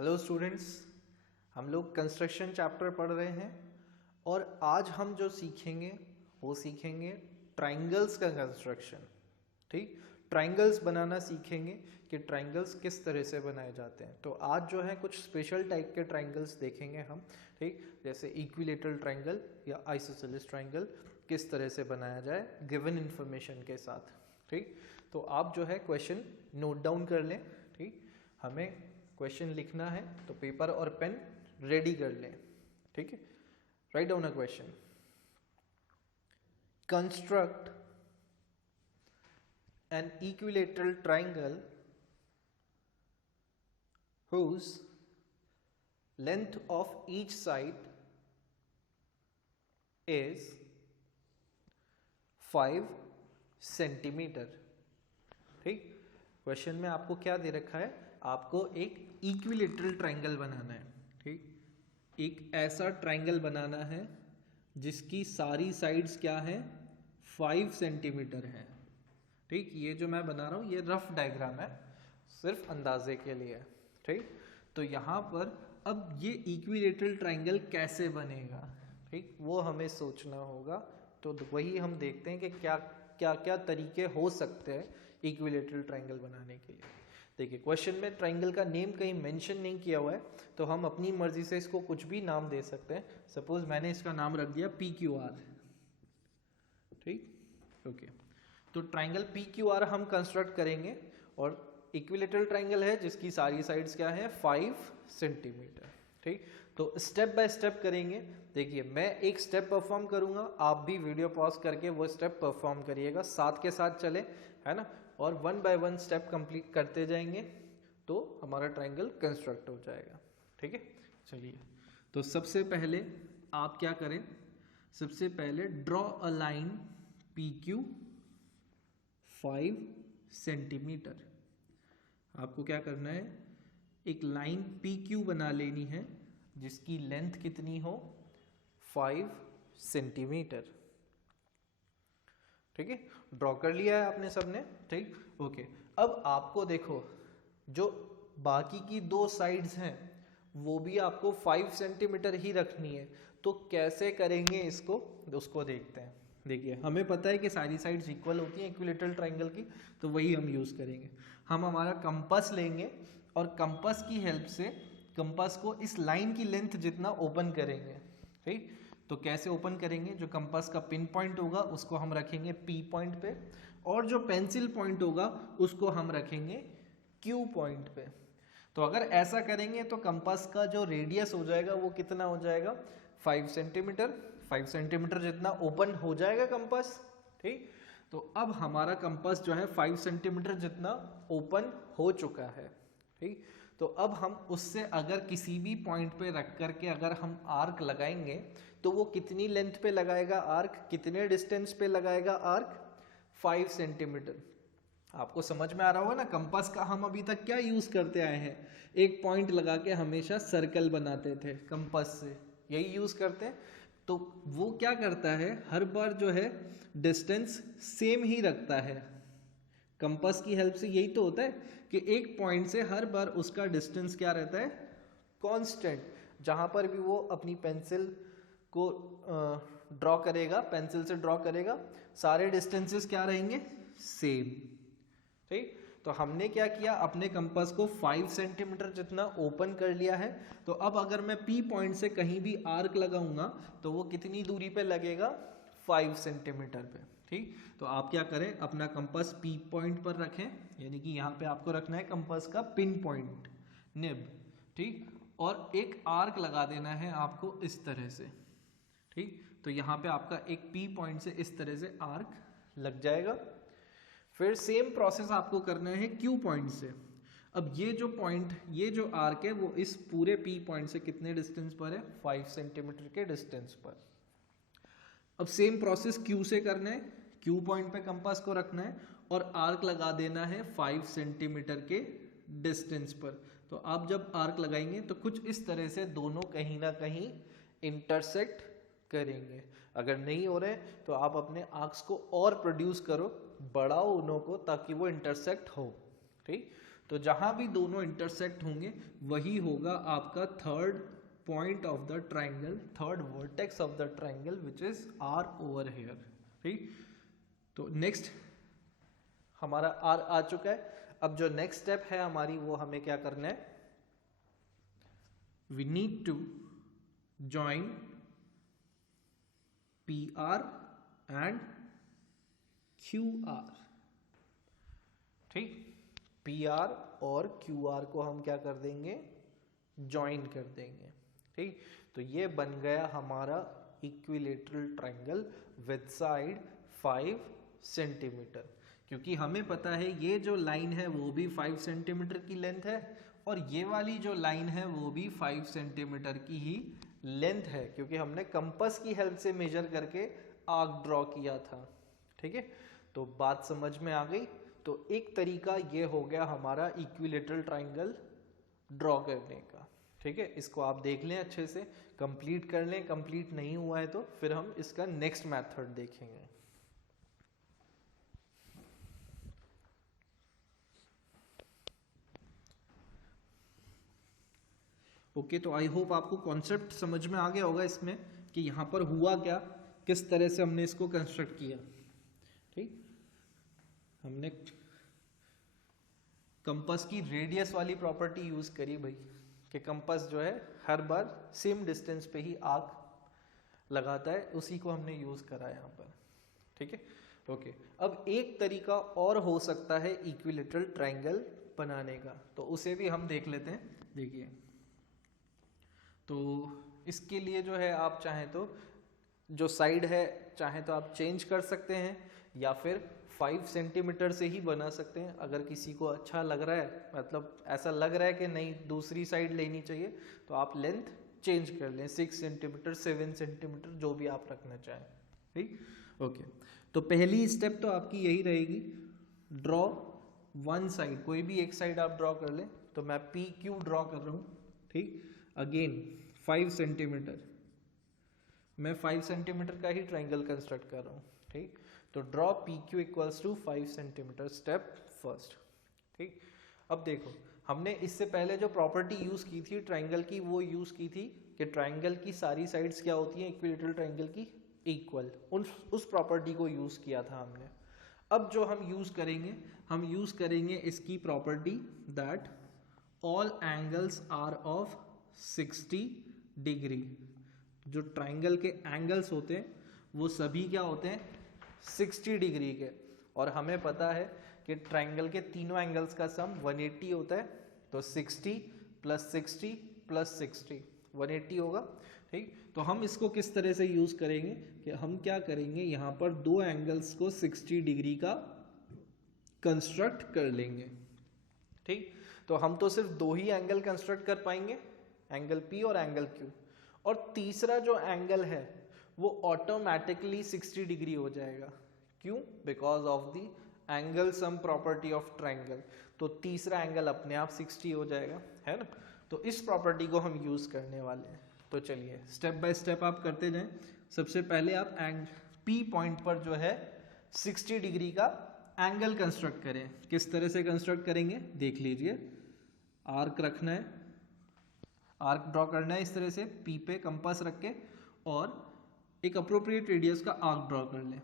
Hello students, हम लोग construction chapter पढ़ रहे हैं और आज हम जो सीखेंगे वो सीखेंगे ट्रायंगल्स का कंस्ट्रक्शन। ठीक, ट्रायंगल्स बनाना सीखेंगे कि ट्रायंगल्स किस तरह से बनाए जाते हैं। तो आज जो है कुछ स्पेशल टाइप के ट्रायंगल्स देखेंगे हम। ठीक, जैसे इक्विलेटरल ट्रायंगल या आइसोसेलेस ट्रायंगल किस तरह से बनाया जाए गिवन इन्फॉर्मेशन के साथ। ठीक, तो आप जो है क्वेश्चन नोट डाउन कर लें। ठीक, हमें क्वेश्चन लिखना है तो पेपर और पेन रेडी कर लें। ठीक है, write down a question. Construct an equilateral triangle whose length of each side is 5 centimetre. ठीक, क्वेश्चन में आपको क्या दे रखा है, आपको एक इक्विलेटरल ट्रायंगल बनाना है। ठीक, एक ऐसा ट्रायंगल बनाना है जिसकी सारी साइड्स क्या है, 5 सेंटीमीटर है। ठीक, ये जो मैं बना रहा हूँ ये रफ डायग्राम है, सिर्फ अंदाजे के लिए। ठीक, तो यहाँ पर अब ये इक्विलेटरल ट्रायंगल कैसे बनेगा, ठीक, वो हमें सोचना होगा। तो वही हम देखते हैं कि क्या क्या क्या तरीके हो सकते हैं इक्विलेटरल ट्रायंगल बनाने के लिए। देखिए, क्वेश्चन में ट्रायंगल का नेम कहीं मेंशन नहीं किया हुआ है, तो हम अपनी मर्जी से इसको कुछ भी नाम दे सकते हैं। सपोज मैंने इसका नाम रख दिया PQR। ठीक, ओके। तो ट्रायंगल PQR हम कंस्ट्रक्ट करेंगे और इक्विलेटरल ट्रायंगल है जिसकी सारी साइड्स क्या है, 5 सेंटीमीटर। ठीक, तो स्टेप बाय स्टेप करेंगे। देखिए, मैं एक स्टेप परफॉर्म करूंगा, आप भी वीडियो पॉज करके वो स्टेप परफॉर्म करिएगा, साथ के साथ चले, है ना, और 1 बाय 1 स्टेप कंप्लीट करते जाएंगे तो हमारा ट्रायंगल कंस्ट्रक्ट हो जाएगा। ठीक है, चलिए। तो सबसे पहले आप क्या करें, सबसे पहले draw a line PQ 5 centimetre. आपको क्या करना है, एक लाइन PQ बना लेनी है जिसकी लेंथ कितनी हो, 5 सेंटीमीटर। ठीक है, ड्रॉ कर लिया है आपने सबने। ठीक, ओके। अब आपको देखो, जो बाकी की 2 साइड्स हैं वो भी आपको 5 सेंटीमीटर ही रखनी है। तो कैसे करेंगे इसको, उसको देखते हैं। देखिए, हमें पता है कि सारी साइड्स इक्वल होती हैं इक्विलेटरल ट्रायंगल की, तो वही हम यूज करेंगे। हम हमारा कंपास लेंगे और कंपास की हेल्प से कंपास को इस लाइन की लेंथ जितना ओपन करेंगे। ठीक, तो कैसे ओपन करेंगे, जो कंपास का पिन पॉइंट होगा उसको हम रखेंगे P पॉइंट पे, और जो पेंसिल पॉइंट होगा उसको हम रखेंगे Q पॉइंट पे। तो अगर ऐसा करेंगे तो कंपास का जो रेडियस हो जाएगा वो कितना हो जाएगा, 5 सेंटीमीटर। 5 सेंटीमीटर जितना ओपन हो जाएगा कंपास। ठीक, तो अब हमारा कंपास जो है 5 सेंटीमीटर जितना ओपन हो चुका है। ठीक, तो अब हम उससे अगर किसी भी पॉइंट पे रख करके अगर हम आर्क लगाएंगे तो वो कितनी लेंथ पे लगाएगा आर्क, कितने डिस्टेंस पे लगाएगा आर्क, 5 सेंटीमीटर। आपको समझ में आ रहा होगा ना, कंपास का हम अभी तक क्या यूज करते आए हैं, एक पॉइंट लगा के हमेशा सर्कल बनाते थे कंपास से, यही यूज करते हैं। तो वो क्या करता है, हर बार जो है डिस्टेंस सेम ही रखता है। कंपास की हेल्प से यही तो होता है कि एक पॉइंट से हर बार उसका डिस्टेंस क्या रहता है, कांस्टेंट। जहां पर भी वो अपनी पेंसिल को ड्रॉ करेगा, पेंसिल से ड्रॉ करेगा, सारे डिस्टेंसेस क्या रहेंगे, सेम। ठीक, तो हमने क्या किया, अपने कंपास को 5 सेंटीमीटर जितना ओपन कर लिया है। तो अब अगर मैं P पॉइंट से कहीं भी आर्क लगाऊंगा तो वो कितनी दूरी पे लगेगा, 5 सेंटीमीटर पे। ठीक, तो आप क्या करें, अपना कंपास P पॉइंट पर रखें, यानी कि यहाँ पे आपको रखना है कंपास का पिन पॉइंट, निब। ठीक, और एक आर्क लगा देना है आपको इस तरह से। ठीक, तो यहाँ पे आपका एक P पॉइंट से इस तरह से आर्क लग जाएगा। फिर सेम प्रोसेस आपको करना है Q पॉइंट से। अब ये जो पॉइंट, ये जो आर्क है वो इस पूरे P पॉइंट से कितने डिस्टेंस पर है, 5 सेंटीमीटर के डिस्टेंस पर। अब सेम प्रोसेस Q से करना है, Q पॉइंट पे कंपास को रखना है और आर्क लगा देना है 5 सेंटीमीटर के डिस्टेंस पर। तो आप जब आर्क लगाएंगे तो कुछ इस तरह से दोनों कहीं ना कहीं इंटरसेक्ट करेंगे। अगर नहीं हो रहे तो आप अपने आर्क्स को और प्रोड्यूस करो, बढ़ाओ उन्हों को, ताकि वो इंटरसेक्ट हो। ठीक, तो जहां भी दोनों इंटरसेक्ट होंगे वही होगा आपका third point of the triangle, third vertex of the triangle which is R over here. ठीक, तो नेक्स्ट हमारा आर आ चुका है। अब जो नेक्स्ट स्टेप है हमारी, वो हमें क्या करना है, we need to join P R and Q R. ठीक, पी आर और क्यू आर को हम क्या कर देंगे, ज्वाइन कर देंगे। ठीक, तो ये बन गया हमारा equilateral triangle with side 5 centimetre. क्योंकि हमें पता है ये जो लाइन है वो भी 5 सेंटीमीटर की लेंथ है और ये वाली जो लाइन है वो भी 5 सेंटीमीटर की ही लेंथ है, क्योंकि हमने कंपास की हेल्प से मेजर करके आर्क ड्रॉ किया था। ठीक है, तो बात समझ में आ गई। तो एक तरीका ये हो गया हमारा इक्विलेटरल ट्राइंगल ड्रॉ करने का। ठीक है, इसको आप देख लें, अच्छे से कंप्लीट कर लें। कंप्लीट नहीं हुआ है तो फिर हम इसका नेक्स्ट मेथड देखेंगे। ओके, तो आई होप आपको कॉन्सेप्ट समझ में आ गया होगा इसमें कि यहाँ पर हुआ क्या, किस तरह से हमने इसको कंस्ट्रक्ट किया। ठीक, हमने कंपास की रेडियस वाली प्रॉपर्टी यूज करी भाई, कि कंपास जो है हर बार सेम डिस्टेंस पे ही आर्क लगाता है, उसी को हमने यूज करा यहाँ पर। ठीक है, ओके। अब एक तरीका और हो सकता है इक्विलेटरल ट्राइंगल बनाने का, तो उसे भी हम देख लेते हैं। देखिए, तो इसके लिए जो है आप चाहें तो जो साइड है चाहे तो आप चेंज कर सकते हैं, या फिर 5 सेंटीमीटर से ही बना सकते हैं। अगर किसी को अच्छा लग रहा है, मतलब ऐसा लग रहा है कि नहीं दूसरी साइड लेनी चाहिए, तो आप लेंथ चेंज कर लें, 6 सेंटीमीटर 7 सेंटीमीटर जो भी आप रखना चाहें। ठीक, ओके। तो पहली स्टेप तो आपकी यही रहेगी, ड्रॉ वन साइड, कोई भी एक साइड आप ड्रॉ कर लें। तो मैं पी क्यू ड्रॉ कर रहा हूँ। ठीक, अगेन 5 सेंटीमीटर, मैं 5 सेंटीमीटर का ही ट्राइंगल कंस्ट्रक्ट कर रहा हूँ। ठीक, तो draw P Q equals to 5 centimetre, step first. ठीक, अब देखो हमने इससे पहले जो प्रॉपर्टी यूज की थी ट्राइंगल की, वो यूज की थी कि ट्राइंगल की सारी साइड्स क्या होती हैं इक्विलेटरल ट्राइंगल की, इक्वल। उस प्रॉपर्टी को यूज किया था हमने। अब जो हम यूज करेंगे, हम यूज करेंगे इसकी property that all angles are of 60 degree. जो ट्राइंगल के एंगल्स होते हैं वो सभी क्या होते हैं, 60 डिग्री के। और हमें पता है कि ट्राइंगल के तीनों एंगल्स का सम 180 होता है, तो 60 + 60 + 60 180 होगा। ठीक, तो हम इसको किस तरह से यूज करेंगे कि हम क्या करेंगे, यहाँ पर दो एंगल्स को 60 डिग्री का कंस्ट्रक्ट कर लेंगे। ठीक, तो हम तो सिर्फ दो ही एंगल कंस्ट्रक्ट कर पाएंगे, एंगल P और एंगल Q, और तीसरा जो एंगल है वो ऑटोमेटिकली 60 डिग्री हो जाएगा। क्यों? Because of the angle sum property of triangle. तो तीसरा एंगल अपने आप 60 हो जाएगा, है ना। तो इस प्रॉपर्टी को हम यूज करने वाले हैं। तो चलिए स्टेप बाय स्टेप आप करते जाएं। सबसे पहले आप P पॉइंट पर जो है 60 डिग्री का एंगल कंस्ट्रक्ट करें। किस तरह से कंस्ट्रक्ट करेंगे देख लीजिए। आर्क रखना है, आर्क ड्रॉ करना है इस तरह से, P पे कंपास रख के, और एक अप्रोप्रिएट रेडियस का आर्क ड्रॉ कर लें।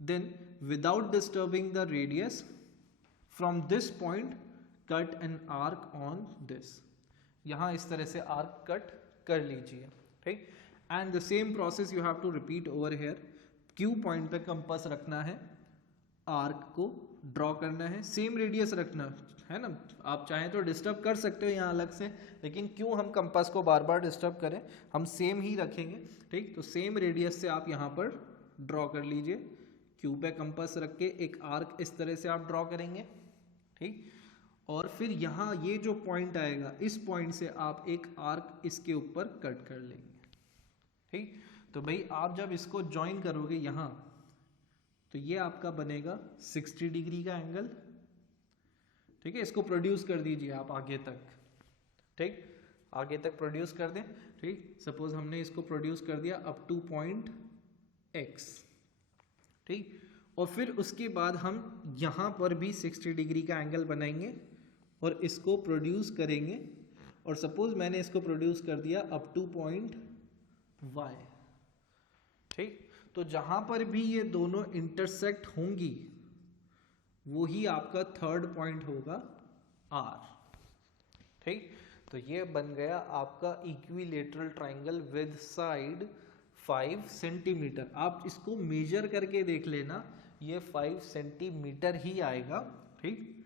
Then without disturbing the radius from this point cut an arc on this. यहाँ इस तरह से आर्क कट कर लीजिए। ठीक, and the same process you have to repeat over here. Q point पे कंपास रखना है, आर्क को ड्रॉ करना है, सेम रेडियस रखना है ना। आप चाहें तो डिस्टर्ब कर सकते हो यहाँ अलग से, लेकिन क्यों हम कंपास को बार बार डिस्टर्ब करें, हम सेम ही रखेंगे। ठीक, तो सेम रेडियस से आप यहाँ पर ड्रॉ कर लीजिए। Q पे कंपास रख के एक आर्क इस तरह से आप ड्रॉ करेंगे। ठीक, और फिर यहाँ ये जो पॉइंट आएगा, इस पॉइंट से आप एक आर्क इसके ऊपर कट कर लेंगे। ठीक, तो भाई आप जब इसको ज्वाइन करोगे यहाँ, तो ये आपका बनेगा 60 डिग्री का एंगल। ठीक है, इसको प्रोड्यूस कर दीजिए आप आगे तक। ठीक, आगे तक प्रोड्यूस कर दें। ठीक, सपोज हमने इसको प्रोड्यूस कर दिया अप टू पॉइंट X। ठीक, और फिर उसके बाद हम यहाँ पर भी 60 डिग्री का एंगल बनाएंगे और इसको प्रोड्यूस करेंगे, और सपोज मैंने इसको प्रोड्यूस कर दिया अप टू पॉइंट y, ठीक। तो जहां पर भी ये दोनों इंटरसेक्ट होंगी वो ही आपका थर्ड पॉइंट होगा R, ठीक। तो ये बन गया आपका equilateral triangle with side 5 centimetre. आप इसको मेजर करके देख लेना, ये 5 सेंटीमीटर ही आएगा, ठीक।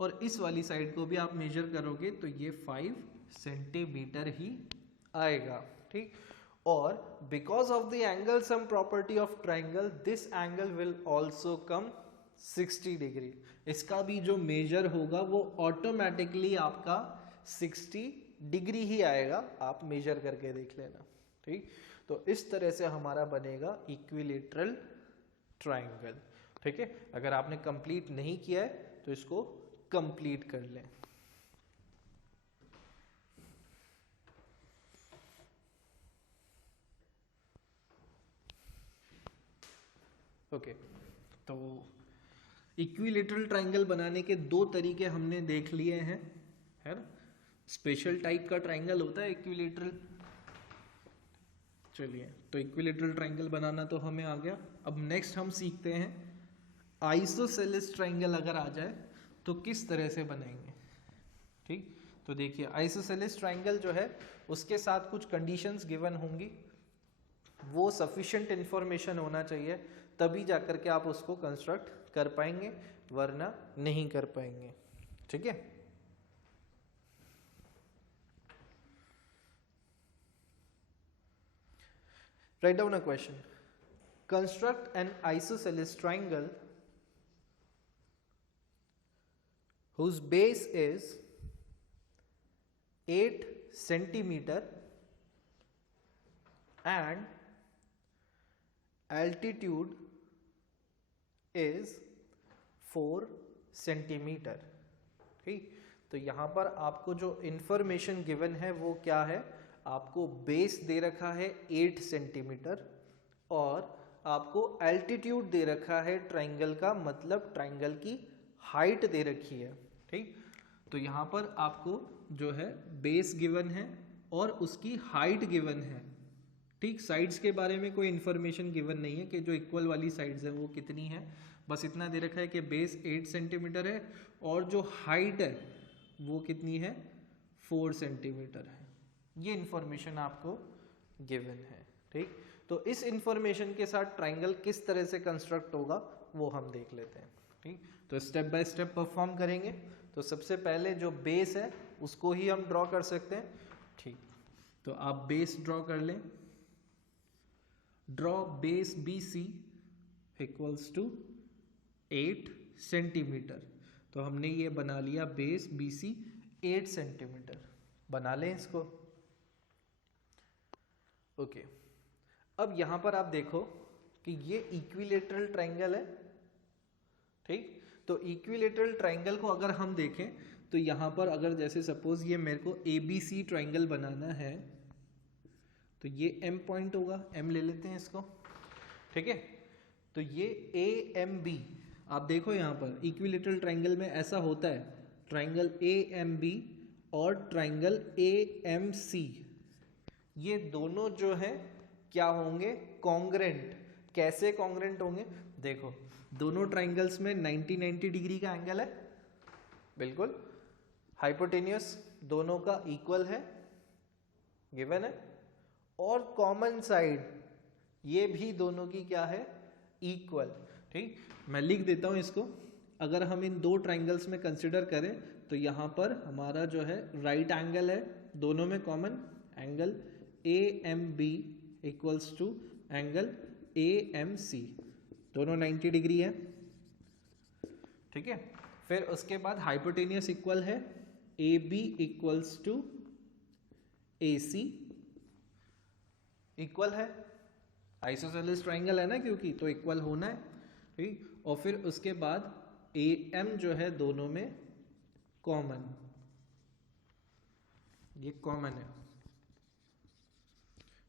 और इस वाली साइड को भी आप मेजर करोगे तो ये 5 सेंटीमीटर ही आएगा, ठीक। और because of the angle sum property of triangle, this angle will also come 60 degree. इसका भी जो मेजर होगा वो ऑटोमेटिकली आपका 60 डिग्री ही आएगा, आप मेजर करके देख लेना, ठीक। तो इस तरह से हमारा बनेगा इक्विलेटरल ट्राइंगल, ठीक है। अगर आपने कंप्लीट नहीं किया है तो इसको कंप्लीट कर लें। ओके, तो इक्विलेटरल ट्राइंगल बनाने के दो तरीके हमने देख लिए हैं, है ना। स्पेशल टाइप का ट्राइंगल होता है इक्विलेटरल। चलिए, तो इक्विलेटरल ट्राइंगल बनाना तो हमें आ गया। अब नेक्स्ट हम सीखते हैं आइसोसेलेस ट्राइंगल अगर आ जाए तो किस तरह से बनाएंगे, ठीक। तो देखिए, आइसोसेलेस ट्राइंगल जो है उसके साथ कुछ कंडीशंस गिवन होंगी, वो सफिशिएंट इंफॉर्मेशन होना चाहिए, तभी जाकर के आप उसको कंस्ट्रक्ट कर पाएंगे, वरना नहीं कर पाएंगे, ठीक है। Write down a question, construct N isosceles triangle whose base is 8 centimeter and altitude is 4 centimetre, ठीक। तो यहाँ पर आपको जो इंफॉर्मेशन गिवन है वो क्या है, आपको बेस दे रखा है 8 सेंटीमीटर और आपको एल्टीट्यूड दे रखा है ट्राइंगल का, मतलब ट्राइंगल की हाइट दे रखी है, ठीक। तो यहाँ पर आपको जो है बेस गिवन है और उसकी हाइट गिवन है, ठीक। साइड्स के बारे में कोई इन्फॉर्मेशन गिवन नहीं है कि जो इक्वल वाली साइड्स है वो कितनी है, बस इतना दे रखा है कि बेस 8 सेंटीमीटर है और जो हाइट है वो कितनी है, 4 सेंटीमीटर है। ये इन्फॉर्मेशन आपको गिवन है, ठीक। तो इस इन्फॉर्मेशन के साथ ट्राइंगल किस तरह से कंस्ट्रक्ट होगा वो हम देख लेते हैं, ठीक। तो स्टेप बाय स्टेप परफॉर्म करेंगे। तो सबसे पहले जो बेस है उसको ही हम ड्रॉ कर सकते हैं, ठीक। तो आप बेस ड्रॉ कर लें। Draw base BC equals to 8 centimetre. तो हमने ये बना लिया बेस BC 8 सेंटीमीटर, बना लें इसको। ओके, अब यहां पर आप देखो कि ये इक्विलेटरल ट्राइंगल है, ठीक। तो इक्विलेटरल ट्राइंगल को अगर हम देखें तो यहां पर अगर जैसे सपोज ये मेरे को ABC ट्राइंगल बनाना है तो ये M पॉइंट होगा, M ले लेते हैं इसको, ठीक है। तो ये AMB, आप देखो यहाँ पर इक्विलेटरल ट्राइंगल में ऐसा होता है, ट्राइंगल AMB और ट्राइंगल AMC, ये दोनों जो है क्या होंगे, कॉन्ग्रेंट। कैसे कॉन्ग्रेंट होंगे, देखो दोनों ट्राइंगल्स में 90-90 डिग्री का एंगल है, बिल्कुल। हाइपोटेन्यूस दोनों का इक्वल है, गिवन है, और कॉमन साइड ये भी दोनों की क्या है, इक्वल, ठीक। मैं लिख देता हूं इसको। अगर हम इन दो ट्राइंगल्स में कंसिडर करें तो यहां पर हमारा जो है राइट एंगल है, दोनों में common angle AMB equals to angle AMC, दोनों 90 डिग्री है, ठीक है। फिर उसके बाद हाइपोटेनियस इक्वल है AB equals to AC, equal है, आइसोसेलेस ट्राइंगल है ना, क्योंकि तो इक्वल होना है, ठीक। और फिर उसके बाद AM जो है दोनों में कॉमन, ये कॉमन है,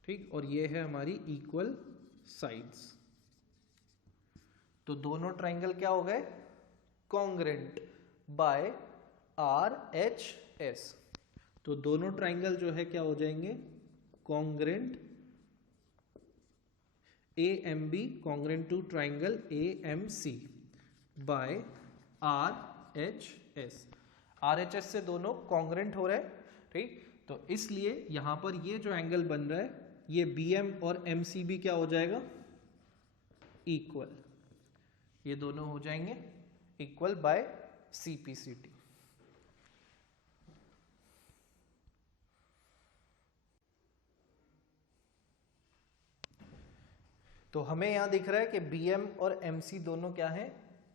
ठीक। और ये है हमारी इक्वल साइड्स। तो दोनों ट्राइंगल क्या हो गए, congruent by R H S. तो दोनों ट्राइंगल जो है क्या हो जाएंगे, congruent A M B congruent to triangle A M C by R H S. R H S से दोनों कॉन्ग्रेंट हो रहे हैं, ठीक। तो इसलिए यहां पर ये जो एंगल बन रहा है ये बी एम और एम सी बी क्या हो जाएगा, इक्वल। ये दोनों हो जाएंगे equal by C P C T. तो हमें यहां दिख रहा है कि बी एम और एम सी दोनों क्या है,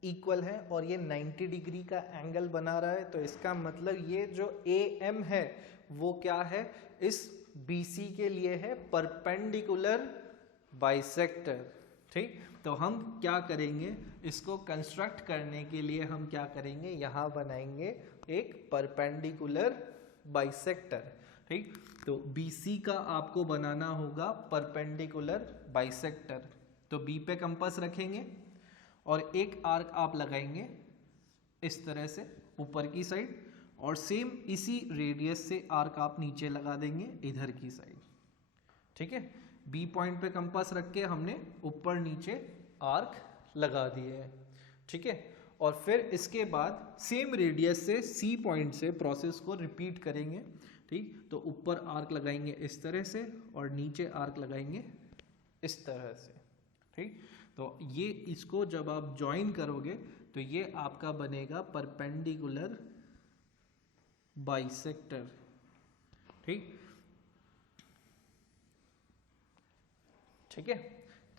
इक्वल है, और ये 90 डिग्री का एंगल बना रहा है। तो इसका मतलब ये जो ए एम है वो क्या है, इस बी सी के लिए है परपेंडिकुलर बाइसेक्टर, ठीक। तो हम क्या करेंगे, इसको कंस्ट्रक्ट करने के लिए हम क्या करेंगे, यहां बनाएंगे एक परपेंडिकुलर बाइसेक्टर, ठीक। तो BC का आपको बनाना होगा परपेंडिकुलर बाइसेक्टर। तो B पे कंपास रखेंगे और एक आर्क आप लगाएंगे इस तरह से ऊपर की साइड, और सेम इसी रेडियस से आर्क आप नीचे लगा देंगे इधर की साइड, ठीक है। B पॉइंट पे कंपास रख के हमने ऊपर नीचे आर्क लगा दिए हैं, ठीक है। और फिर इसके बाद सेम रेडियस से C पॉइंट से प्रोसेस को रिपीट करेंगे, ठीक। तो ऊपर आर्क लगाएंगे इस तरह से और नीचे आर्क लगाएंगे इस तरह से, ठीक। तो ये इसको जब आप ज्वाइन करोगे तो ये आपका बनेगा परपेंडिकुलर बाइसेक्टर, ठीक, ठीक है।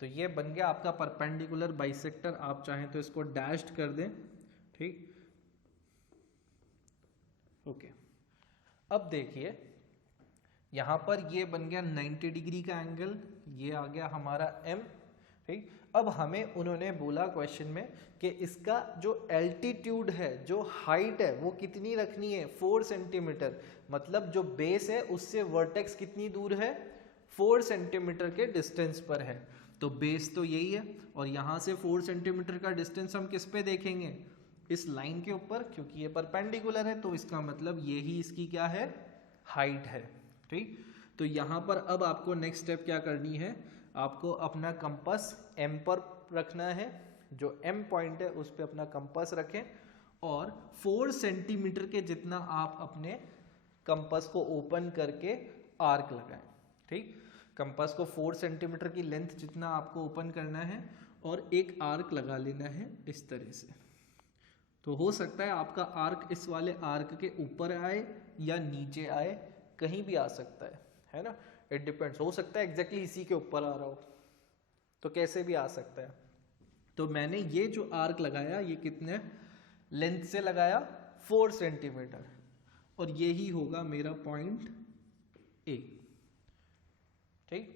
तो ये बन गया आपका परपेंडिकुलर बाइसेक्टर। आप चाहें तो इसको डैश्ड कर दें, ठीक, ओके। अब देखिए यहां पर ये बन गया 90 डिग्री का एंगल, ये आ गया हमारा m, ठीक। अब हमें उन्होंने बोला क्वेश्चन में कि इसका जो एल्टीट्यूड है, जो हाइट है, वो कितनी रखनी है, 4 सेंटीमीटर। मतलब जो बेस है उससे वर्टेक्स कितनी दूर है, 4 सेंटीमीटर के डिस्टेंस पर है। तो बेस तो यही है, और यहां से 4 सेंटीमीटर का डिस्टेंस हम किस पे देखेंगे, इस लाइन के ऊपर, क्योंकि ये परपेंडिकुलर है। तो इसका मतलब यही इसकी क्या है, हाइट है, ठीक। तो यहां पर अब आपको नेक्स्ट स्टेप क्या करनी है, आपको अपना कंपास M पर रखना है। जो M पॉइंट है उस पर अपना कंपास रखें और 4 सेंटीमीटर के जितना आप अपने कंपास को ओपन करके आर्क लगाएं, ठीक। कंपास को 4 सेंटीमीटर की लेंथ जितना आपको ओपन करना है और एक आर्क लगा लेना है इस तरह से। तो हो सकता है आपका आर्क इस वाले आर्क के ऊपर आए या नीचे आए, कहीं भी आ सकता है ना, इट डिपेंड्स। हो सकता है एग्जैक्टली इसी के ऊपर आ रहा हो, तो कैसे भी आ सकता है। तो मैंने ये जो आर्क लगाया ये कितने लेंथ से लगाया, 4 सेंटीमीटर, और यही होगा मेरा पॉइंट A, ठीक।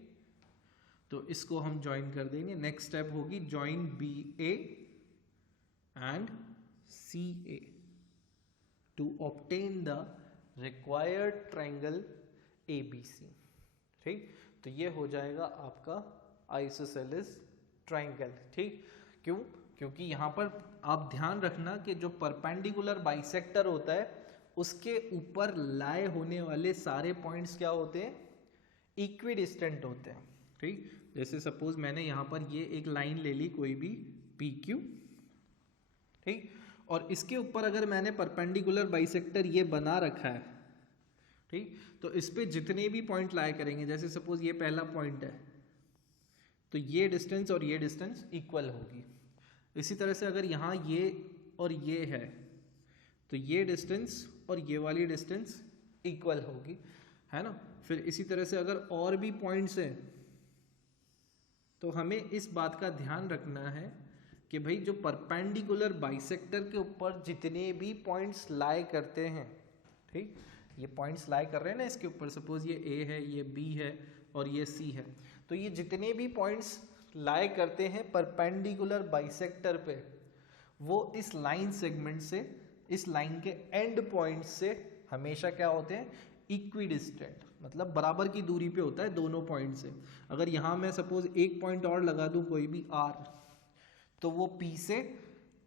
तो इसको हम ज्वाइन कर देंगे। नेक्स्ट स्टेप होगी join BA and CA to obtain the required triangle ABC, ठीक। तो ये हो जाएगा आपका आइसोसेलेस ट्राइंगल, ठीक। क्यों, क्योंकि यहाँ पर आप ध्यान रखना कि जो परपेंडिकुलर बाइसेक्टर होता है उसके ऊपर लाए होने वाले सारे पॉइंट्स क्या होते हैं, इक्विडिस्टेंट होते हैं, ठीक। जैसे सपोज मैंने यहाँ पर ये एक लाइन ले ली कोई भी PQ, ठीक, और इसके ऊपर अगर मैंने परपेंडिकुलर बाइसेक्टर ये बना रखा है, ठीक, तो इस पे जितने भी पॉइंट लाया करेंगे, जैसे सपोज ये पहला पॉइंट है, तो ये डिस्टेंस और ये डिस्टेंस इक्वल होगी। इसी तरह से अगर यहाँ ये और ये है तो ये डिस्टेंस और ये वाली डिस्टेंस इक्वल होगी, है ना। फिर इसी तरह से अगर और भी पॉइंट्स हैं तो हमें इस बात का ध्यान रखना है कि भाई जो परपेंडिकुलर बाइसेक्टर के ऊपर जितने भी पॉइंट्स लाई करते हैं, ठीक, ये पॉइंट्स लाई कर रहे हैं ना इसके ऊपर, सपोज ये A है, ये B है और ये C है, तो ये जितने भी पॉइंट्स लाई करते हैं परपेंडिकुलर बाइसेक्टर पे, वो इस लाइन सेगमेंट से, इस लाइन के एंड पॉइंट से हमेशा क्या होते हैं, इक्विडिस्टेंट, मतलब बराबर की दूरी पे होता है दोनों पॉइंट से। अगर यहाँ मैं सपोज एक पॉइंट और लगा दूं कोई भी R, तो वो P से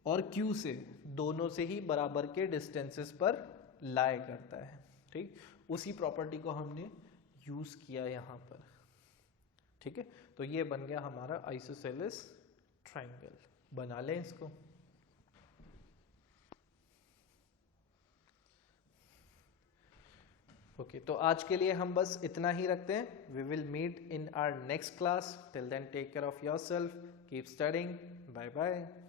और Q से दोनों से ही बराबर के डिस्टेंसेस पर लाई करता है, ठीक। उसी प्रॉपर्टी को हमने यूज किया यहाँ पर, ठीक है। तो ये बन गया हमारा आइसोसेलेस ट्रायंगल। बना लें इसको। ओके तो आज के लिए हम बस इतना ही रखते हैं। We will meet in our next class. Till then take care of yourself, keep studying, bye bye.